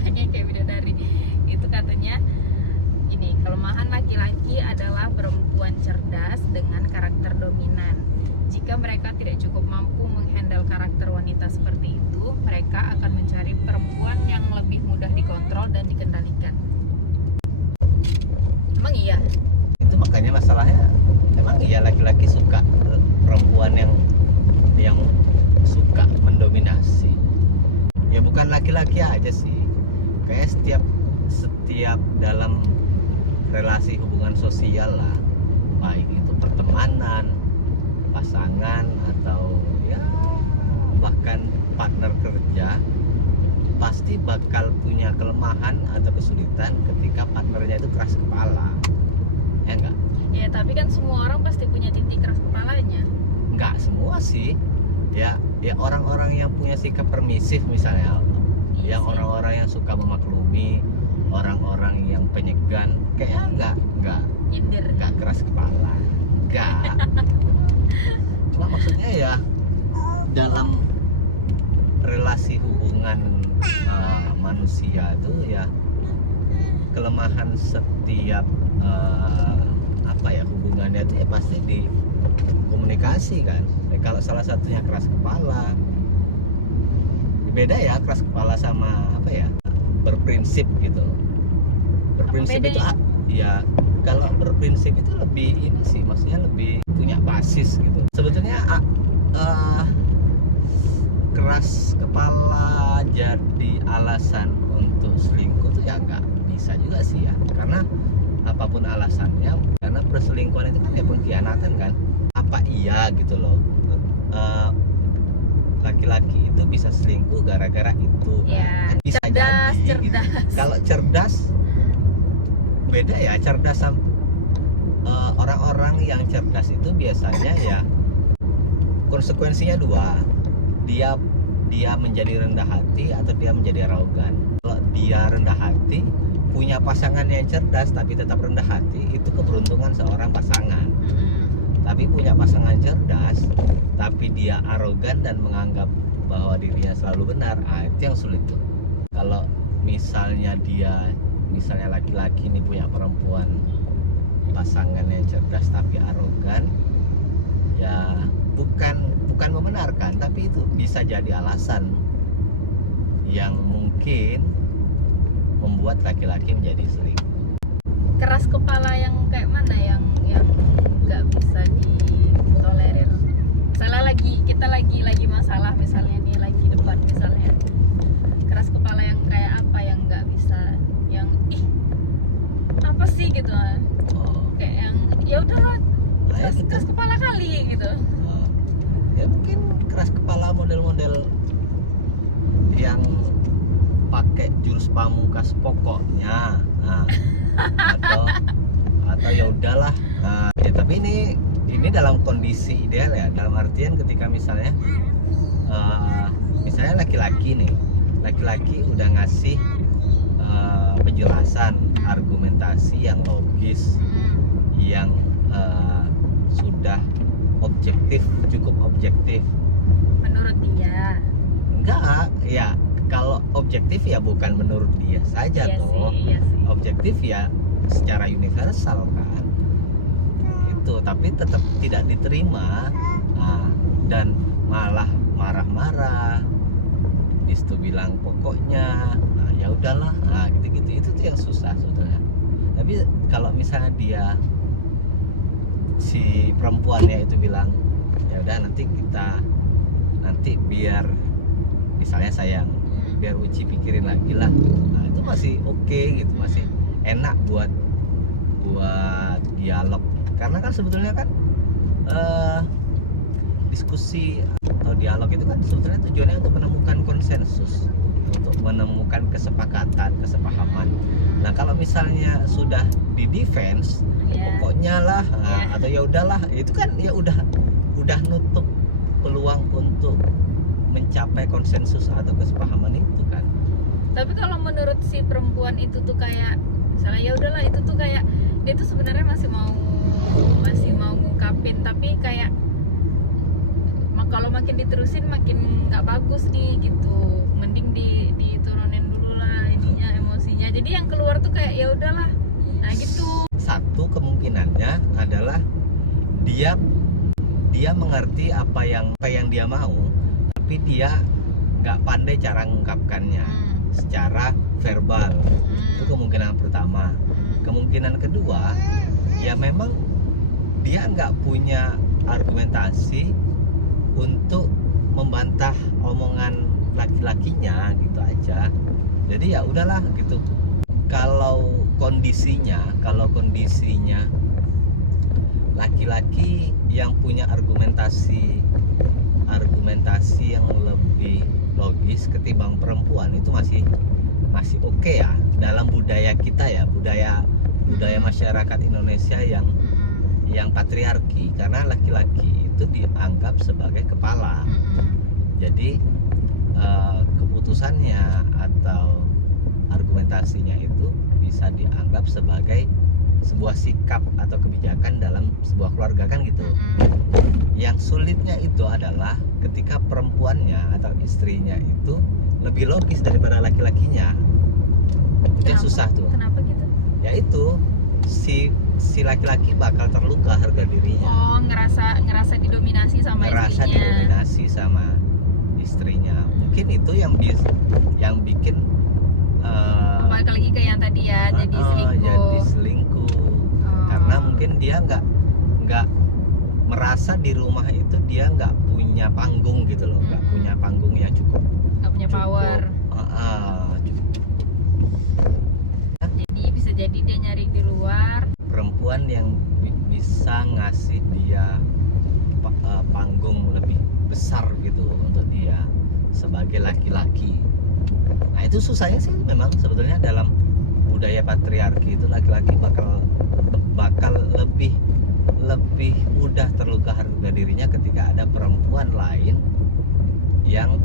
pengen kayak bidadari. Itu katanya ini, kelemahan laki-laki adalah perempuan cerdas dengan karakter dominan. Jika mereka tidak cukup mampu menghandle karakter wanita seperti itu, mereka akan mencari perempuan yang lebih mudah dikontrol dan dikendalikan. Emang iya? Itu makanya masalahnya, emang iya laki-laki suka perempuan yang suka mendominasi. Ya bukan laki-laki aja sih, kayak setiap dalam relasi hubungan sosial lah, baik itu pertemanan, pasangan, atau ya bahkan partner kerja, pasti bakal punya kelemahan atau kesulitan ketika partnernya itu keras kepala, ya enggak? Ya tapi kan semua orang pasti punya titik keras kepalanya. Enggak semua sih, ya orang-orang yang punya sikap permisif misalnya, Iya yang sih. orang-orang yang suka memaklumi, orang-orang yang penyegan, kayaknya Nyindir. nggak keras kepala, nggak. Cuma maksudnya ya dalam relasi hubungan manusia itu ya, kelemahan setiap hubungannya itu ya pasti di komunikasi kan. Kalau salah satunya keras kepala, beda ya keras kepala sama berprinsip gitu. Berprinsip itu ya, kalau berprinsip itu lebih ini sih, maksudnya lebih punya basis gitu. Sebetulnya keras kepala jadi alasan untuk selingkuh tuh ya nggak bisa juga sih ya, karena apapun alasannya, karena perselingkuhan itu kan ya pengkhianatan kan. Apa iya gitu loh, laki-laki itu bisa selingkuh gara-gara itu Ya, kan bisa cerdas, jadi cerdas. gitu. Kalau cerdas beda ya, cerdas orang-orang yang cerdas itu biasanya ya konsekuensinya dua, dia menjadi rendah hati atau dia menjadi arogan. Kalau dia rendah hati, punya pasangan yang cerdas tapi tetap rendah hati, itu keberuntungan seorang pasangan. Tapi punya pasangan cerdas tapi dia arogan dan menganggap bahwa dirinya selalu benar, itu yang sulit tuh. Kalau misalnya laki-laki ini punya perempuan pasangan yang cerdas tapi arogan, ya bukan membenarkan, tapi itu bisa jadi alasan yang mungkin membuat laki-laki menjadi selingkuh. Keras kepala yang kayak mana yang nggak bisa ditolerir? Misalnya kita lagi masalah, misalnya nih lagi debat misalnya, keras kepala yang kayak apa yang nggak bisa, yang apa sih gitu, kayak yang ya udahlah keras kepala kali gitu. Ya mungkin keras kepala model-model yang pakai jurus pamungkas pokoknya, atau ya udahlah. Ya tapi ini dalam kondisi ideal ya, dalam artian ketika misalnya laki-laki udah ngasih penjelasan, argumentasi yang logis, yang sudah cukup objektif. Menurut dia Enggak, ya kalau objektif ya bukan menurut dia saja, iya toh. sih. Objektif ya secara universal kan. Itu tapi tetap tidak diterima, dan malah marah-marah. Itu bilang pokoknya, ya udahlah, gitu-gitu. Itu tuh yang susah sebetulnya. Tapi kalau misalnya si perempuannya itu bilang, ya udah nanti biar misalnya sayang, biar Uci pikirin lagi lah, itu masih oke gitu, masih enak buat dialog. Karena kan sebetulnya kan diskusi atau dialog itu kan sebetulnya tujuannya untuk menemukan konsensus, untuk menemukan kesepahaman. Nah kalau misalnya sudah di defense, pokoknya lah, atau ya udahlah, itu kan ya udah nutup peluang untuk mencapai konsensus atau kesepahaman itu kan. Tapi kalau menurut si perempuan itu tuh kayak misalnya ya udahlah, itu tuh kayak dia tuh sebenarnya masih mau ngungkapin, tapi kayak kalau makin diterusin makin nggak bagus nih gitu, mending diturunin dulu lah ininya Jadi yang keluar tuh kayak ya udahlah. Nah gitu. Satu kemungkinannya adalah dia mengerti apa yang dia mau, tapi dia nggak pandai cara mengungkapkannya secara verbal. Itu kemungkinan pertama. Kemungkinan kedua, ya memang dia nggak punya argumentasi untuk membantah omongan laki-lakinya gitu aja. Jadi ya udahlah gitu. Kalau kondisinya laki-laki yang punya argumentasi yang lebih logis ketimbang perempuan, itu masih oke ya dalam budaya kita ya, budaya masyarakat Indonesia yang patriarki, karena laki-laki itu dianggap sebagai kepala. Jadi keputusannya atau argumentasinya itu bisa dianggap sebagai sebuah sikap atau kebijakan dalam sebuah keluarga kan gitu. Yang sulitnya itu adalah ketika perempuannya atau istrinya itu lebih logis daripada laki-lakinya. Itu yang susah tuh. Kenapa gitu? Ya itu si laki-laki bakal terluka harga dirinya. Oh, ngerasa didominasi sama Ngerasa istrinya. didominasi sama istrinya. Mungkin itu yang bikin Balik lagi ke yang tadi ya, jadi selingkuh. jadi selingkuh. Karena mungkin dia nggak merasa di rumah itu dia nggak punya panggung gitu loh, nggak punya panggung yang cukup, nggak punya power. Jadi bisa jadi dia nyari di luar Perempuan yang bisa ngasih dia panggung lebih besar gitu untuk dia sebagai laki-laki. Nah itu susahnya sih memang sebetulnya dalam budaya patriarki itu, laki-laki bakal lebih mudah terluka harga dirinya ketika ada perempuan lain yang